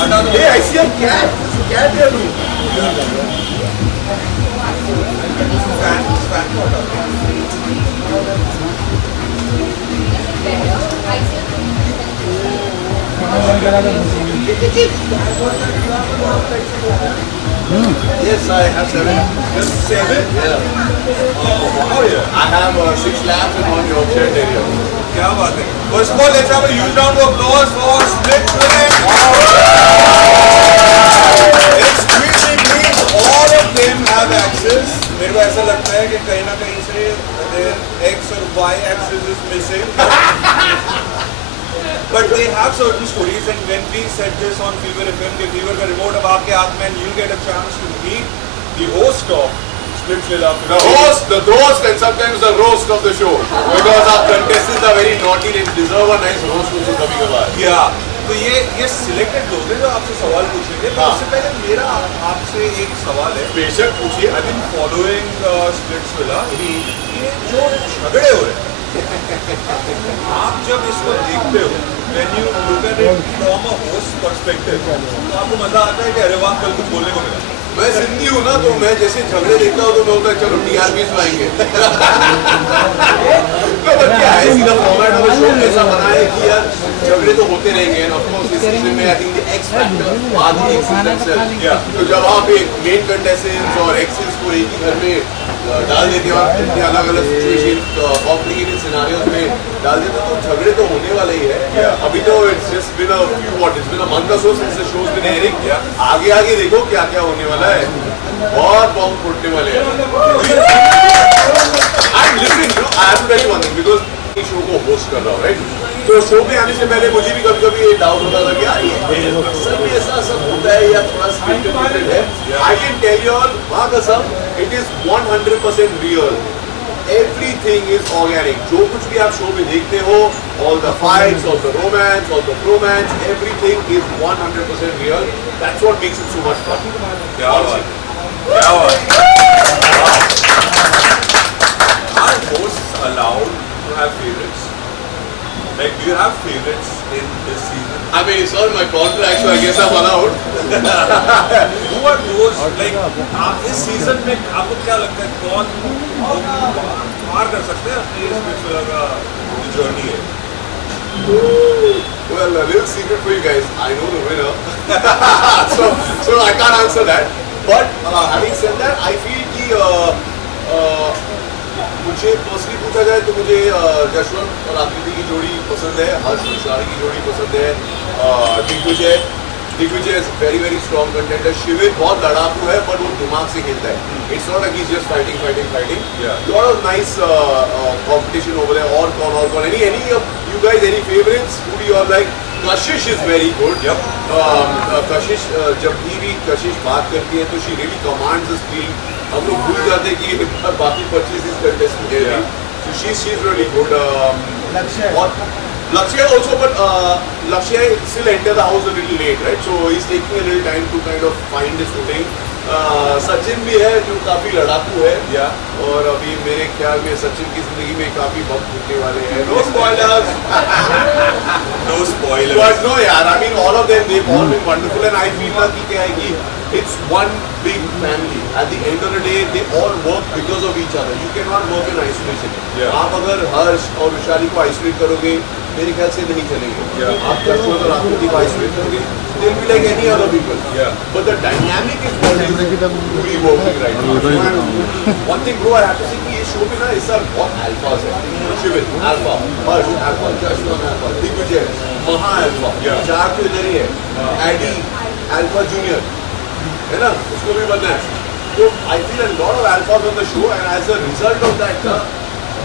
हटा दो। Hey, I see a cat. There's a cat here too. Fan को हटा दो। Yes, I have 7. Just 7? Yeah. Oh yeah. I have 6 labs and 1 Yorkshire Terrier. क्या बात है। First of all, let's have a huge round of applause for Split Split. It's really means all of them have axes. मेरे को ऐसा लगता है कि कहीं ना कहीं से their X और Y axis is missing. But they have certain stories, and when we said this on Fever FM, कि Fever का remote अब आपके हाथ में, and you get a chance to meet the host of Splitsvilla. The host, the roast, and sometimes the roast of the show. Because our contestants are very naughty and deserve a nice roast also कभी-कभार. Yeah. तो ये selected लोग हैं जो आपसे सवाल पूछेंगे। तो उससे पहले मेरा आपसे एक सवाल है। बेशक पूछिए। I've been following Splitsvilla. ये जो झगड़े हो रहे हैं, आप जब इसको देखते हो, when you look at it from a host perspective, तो आपको मजा आता है कि अरे वाह कल कुछ बोलने को मिला। मैं सिंधी हूँ ना, तो मैं जैसे झगड़े देखता हूँ तो मैं बोलता चलो TRPs में आएंगे। तो क्या है, सीधा फॉर्मेट ऑफ शो ऐसा बना है कि यार झगड़े तो होते रहेंगे। ऑफ कोर्स इस सीजन में I think the x factor आधी एक सीजन से, तो जब आप एक मेन कंटेस्टेंट्स और एक्सेस को एक ही घर में डाल देते हो, इतने अलग अलग सिचुएशन कॉम्प्लिकेटेड सिनेरियोज में डाल देते हो, तो झगड़े तो होने वाले ही है। अभी तो it's just been a few what it's been a month और so since the shows been airing. आगे आगे देखो क्या क्या होने वाला है, बहुत बॉम्ब फूटने वाले हैं। I am listening, you know, I have to tell you one thing, because इस शो को होस्ट कर रहा हूं, राइट? तो शो पे आने से पहले मुझे भी कभी-कभी ये डाउट होता था कि यार ये सब में ऐसा सब होता है या थोड़ा स्क्रिप्टेड है। I can tell you all, मां कसम, it is 100% real. Everything is organic. जो कुछ भी आप शो में देखते हो, all the fights, all the romance, all the bromance, everything is 100% real. That's what makes it so much fun. क्या बात है, क्या बात है। Are hosts allowed to have favorites? Like, do you have favorites in this season? I mean, it's not my contract, so I guess I'm allowed. Who are those, like, आप इस season में आपको क्या लगता है कौन पार कर सकते हैं अपने इस Splitsvilla का जो जर्नी है? Well, a little secret for you guys. I know the winner, so I can't answer that. But having said that, I feel कि मुझे पर्सनली पूछा जाए तो मुझे जशवंत और आकृति की जोड़ी पसंद है, हर्ष विशाली की जोड़ी पसंद है, Digvijay is very very strong contender. शिविर बहुत लड़ाकू है बट वो दिमाग से खेलता है। It's not like he is just fighting. Lot of nice competition over there. और कौन any you guys any favourites who do you are like? Kashish is very good. Kashish जब भी कशिश बात करती है तो she really commands the screen. हम लोग भूल जाते हैं कि बाकी 25 कंटेस्टेंट है, so she's really good. Lakshya also, but Lakshya still entered the house a little late, right? So he's taking a little time to kind of find his footing. Sachin भी है जो काफी लड़ाकू है, और अभी मेरे ख्याल में सचिन की जिंदगी में काफी वक्त फूटने वाले हैं। No spoilers. No spoilers. But no यार, I mean all of them, they've all been wonderful, and I feel that कि क्या है कि it's one big family. At the end of the day, they all work because of each other. You cannot work in isolation. आप अगर हर्ष और विशाली को isolate करोगे, मेरे ख्याल से नहीं चलेंगे। आप जशवंत और आकृति को आइसोलेट करोगे, they'll be like any other people. But the dynamic is what is really working right now. One thing bro, I have to say कि ये शो में ना इस साल बहुत अल्फाज है। शिविर अल्फा, हर्ष अल्फा, जशवंत अल्फा, दिग्विजय महा अल्फा, चार तो इधर ही है, एडी अल्फा जूनियर है ना, उसको भी बनना है। So I feel a lot of alphas on the show, and as a result of that,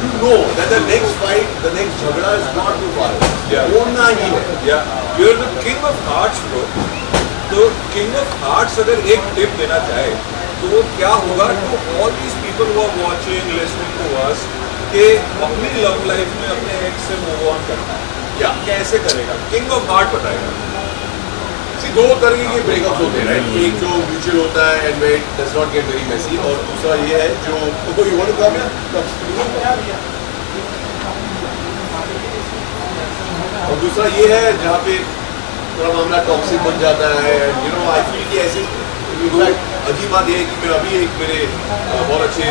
you know that the next fight, the next झगड़ा is not too far. होना ही है। You're the king of hearts, bro. तो king of hearts अगर एक tip देना चाहे तो क्या होगा to all these people who are watching, listening to us, कि अपनी लव लाइफ में अपने ex से move on करना है, कैसे करेगा? King of heart बताएगा। दो तरह के ब्रेकअप्स होते हैं, राइट? एक जो म्यूचुअल होता है and it does not get very messy, और दूसरा ये है जो यू वांट टू कम और दूसरा ये है जहाँ पे थोड़ा मामला टॉक्सिक बन जाता है. You know, I feel कि ऐसे इनफैक्ट अजीब बात ये है कि मैं अभी एक मेरे बहुत अच्छे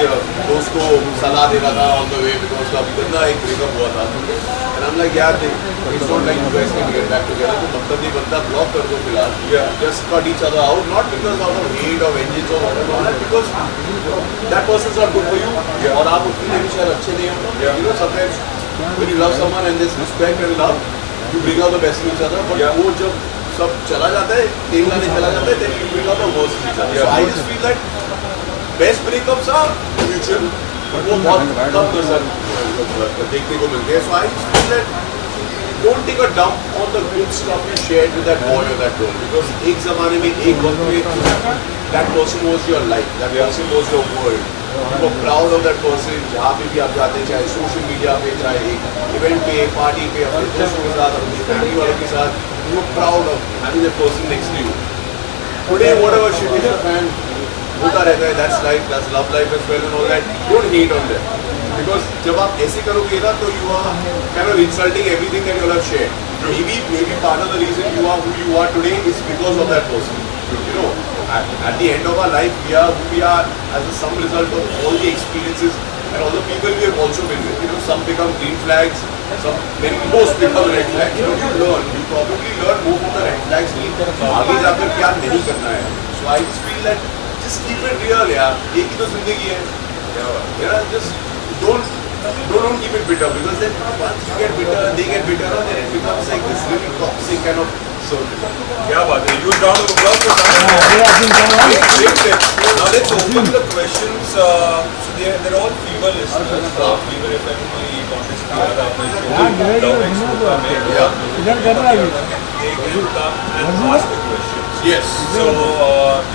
दोस्त को सलाह दे रहा था ऑन द वे बिकॉज उसका अभी गंदा एक ब्रेकअप हुआ था. एंड आई एम लाइक यार it's not like you guys can get back together. तो मतलब नहीं बनता, ब्लॉक कर दो फिलहाल. Just cut each other out, not because of hate और वेंजेंस और whatever, because that person is not good for you और आप उसके लिए भी शायद अच्छे नहीं हो. You know sometimes when you love someone and this respect and love you bring out the best in each other. But वो जब सब चला जाता है, तेल लाने चला जाता है, then you bring out the worst in each other. So I just feel that best breakups are mutual. वो बहुत कम नजर देखने को मिलते हैं. So I just feel that don't take a dump on the good stuff you shared with that boy or that girl, because एक ज़माने में एक वक्त में that person was your life, that person was your world. You were proud of that person. जहाँ पे भी आप जाते हैं, चाहे सोशल मीडिया पे, चाहे एक इवेंट पे, पार्टी पे, अपने दोस्तों के साथ, अपनी फैमिली वालों के साथ, you were proud of having that person next to you. Today, whatever shit is the fan, होता रहता है. That's life, that's love life as well and all that. Don't hate on them, because जब आप ऐसे करोगे ना, तो you are kind of insulting everything that you have shared. Maybe part of the reason you are who you are today is because of that person. You know, at the end of our life, we are who we are as a sum result of all the experiences and all the people we have also been with. You know, some become green flags, most become red flags. You know, you probably learn more from the red flags कि आगे जाकर क्या नहीं करना है. So I just feel that just keep it real, यार. एक ही तो जिंदगी है. Yeah, just don't keep it bitter, because then once you get bitter, they get bitter, and then it becomes like this really toxic kind of circle. क्या बात है? Huge round of applause for that. Great tips. Now let's open the questions. So they're all fever listeners. Fever FM की contest किया था आपने इसको Love Expo में. Yeah. They can come and ask the questions. Yes. So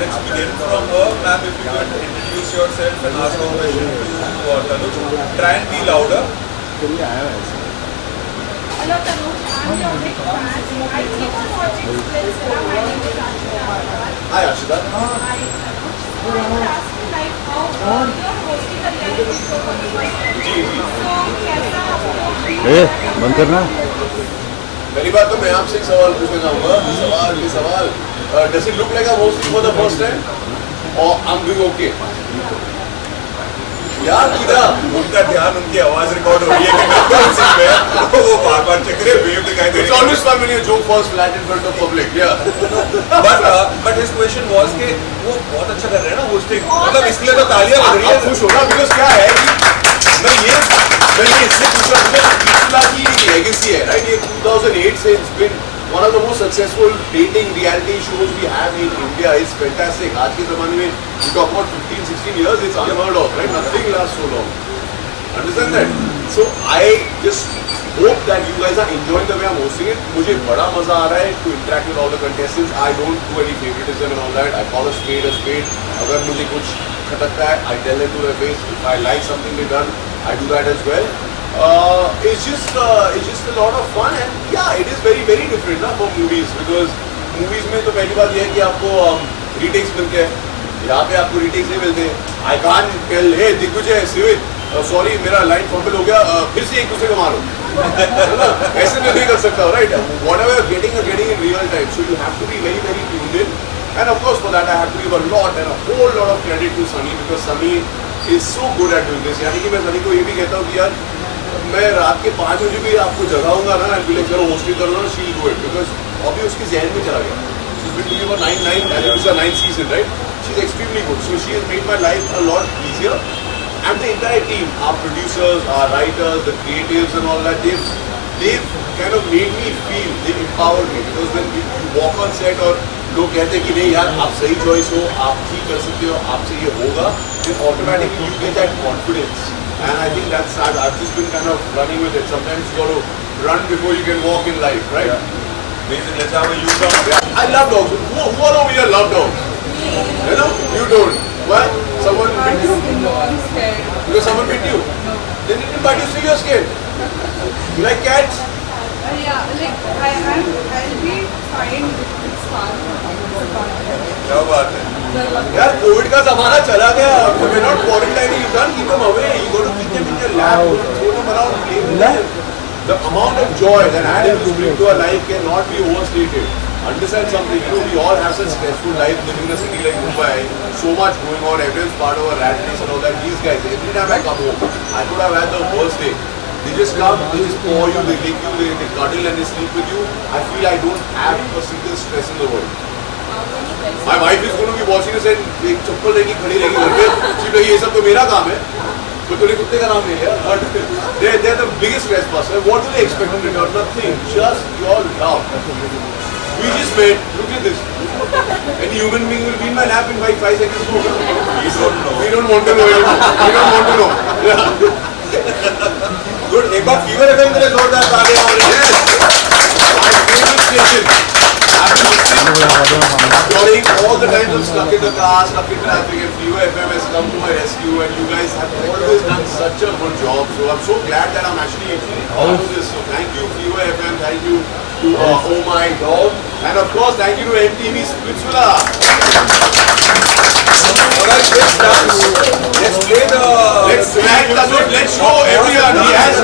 let's begin from her. Ma'am, if you could introduce yourself and ask a question to Tanuj. Try and be louder. Hello Tanuj, I'm your big fan. I keep on watching Splitsvilla. My name is Ashita Agarwal. Hi, Ashita. Hi Tanuj. So I would ask you like how you are hosting a reality show for the first time. So कैसा आपको बंद करना. पहली बात तो मैं आपसे एक सवाल पूछना चाहूँगा. सवाल does it look like I'm hosting for the first time or I'm doing okay? यार पूजा उनका ध्यान उनकी आवाज रिकॉर्ड हो रही है कि मैं कौन सी में वो बार-बार चेक करे वेव दिखाई दे रही है. It's always fun when you joke first flat in front of public. Yeah. but his question was कि वो बहुत अच्छा कर रहे हैं ना hosting. मतलब इसके लिए तो तालियां बज रही आप है. खुश हो ना, because क्या है कि मैं ये इसलिए पूछ रहा हूँ कि पिछला की legacy है, right? ये 2008 से it's been one of the most successful dating reality shows we have in India. Is fantastic. आज के ज़माने में you talk about 15-16 years, it's unheard of, right? Nothing lasts so long. Understand that? So I just hope that you guys are enjoying the way I'm hosting it. मुझे बड़ा मजा आ रहा है to interact with all the contestants. I don't do any favoritism and all that. I call a spade a spade. अगर मुझे कुछ खटकता है, I tell them to their face. If I like something they've done, I do that as well. It's just a lot of fun, and yeah, it is very very different ना for movies, because movies में तो पहली बात ये है कि आपको retakes मिलते हैं. यहाँ पे आपको retakes नहीं मिलते. I can't tell, hey Digvijay civil sorry मेरा लाइन फंबल हो गया, फिर से एक दूसरे को मारो. ऐसे मैं नहीं कर सकता, right? Whatever you're getting in real time, so you have to be very very tuned in, and of course for that I have to give a lot and a whole lot of credit to Sunny, because Sunny is so good at doing this. यानी कि मैं Sunny को ये भी कहता हूँ कि यार मैं रात के 5 बजे भी आपको जगाऊंगा ना, and be like चलो hosting करो ना, she'll do it, because अभी उसकी ज़हन में चला गया. She's been doing for 9, and it's the 9th season, right? She's extremely good, so she has made my life a lot easier. And the entire team, our producers, our writers, the creatives and all that, they've kind of made me feel, they've empowered me, because when you walk on set और लोग कहते हैं कि नहीं यार आप सही choice हो, आप ठीक कर सकते हो, आपसे ये होगा, then automatically you get that confidence. And I think that's, I've just been kind of running with it. Sometimes you got to run before you can walk in life, right? Yeah. Amazing. Let's have a huge round. Yeah. I love dogs. Who all over here love dogs? You know? You don't. Why? Someone bit you? I'm scared. Because someone bit you? No. Then you didn't bite, you still you're scared. You like cats? Yeah, like I'll be fine with this one. क्या बात है? यार Covid का जमाना चला गया. We're not quarantining. You can't keep them away. You got to keep them in your lab. You got to throw them around, play with them. The amount of joy that animals bring to our life cannot be overstated. understand something. You know, we all have such stressful life living in a city like Mumbai. So much going on. Everyone's part of a rat race and all that. These guys, every time I come home, I could have had the worst day. They just come, they just pour you, they lick you, they cuddle and they sleep with you. I feel I don't have a single stress in the world. My wife is going to be watching us and एक चप्पल रहेगी खड़ी रहेगी घर पे सिर्फ ये सब तो मेरा काम है तो तूने कुत्ते का नाम ले लिया they're the biggest stress buster. What do they expect in return? Nothing, just your love. We just made, look at this. Any human being will be in my lap in 5 seconds. We don't want to know. We don't want to know. Good. एक बार fever FM के लिए जोरदार तालियां हो रही हैं. My favorite station. I've been listening during all the times I'm stuck in the car, stuck in traffic, and Fever FM has come to my rescue, and you guys have always done such a good job. So I'm so glad that I'm actually part of this. So thank you, Fever FM. Thank you to Oh My Dog, and of course thank you to MTV Splitsvilla. Alright, let's play the. Let's show everyone he has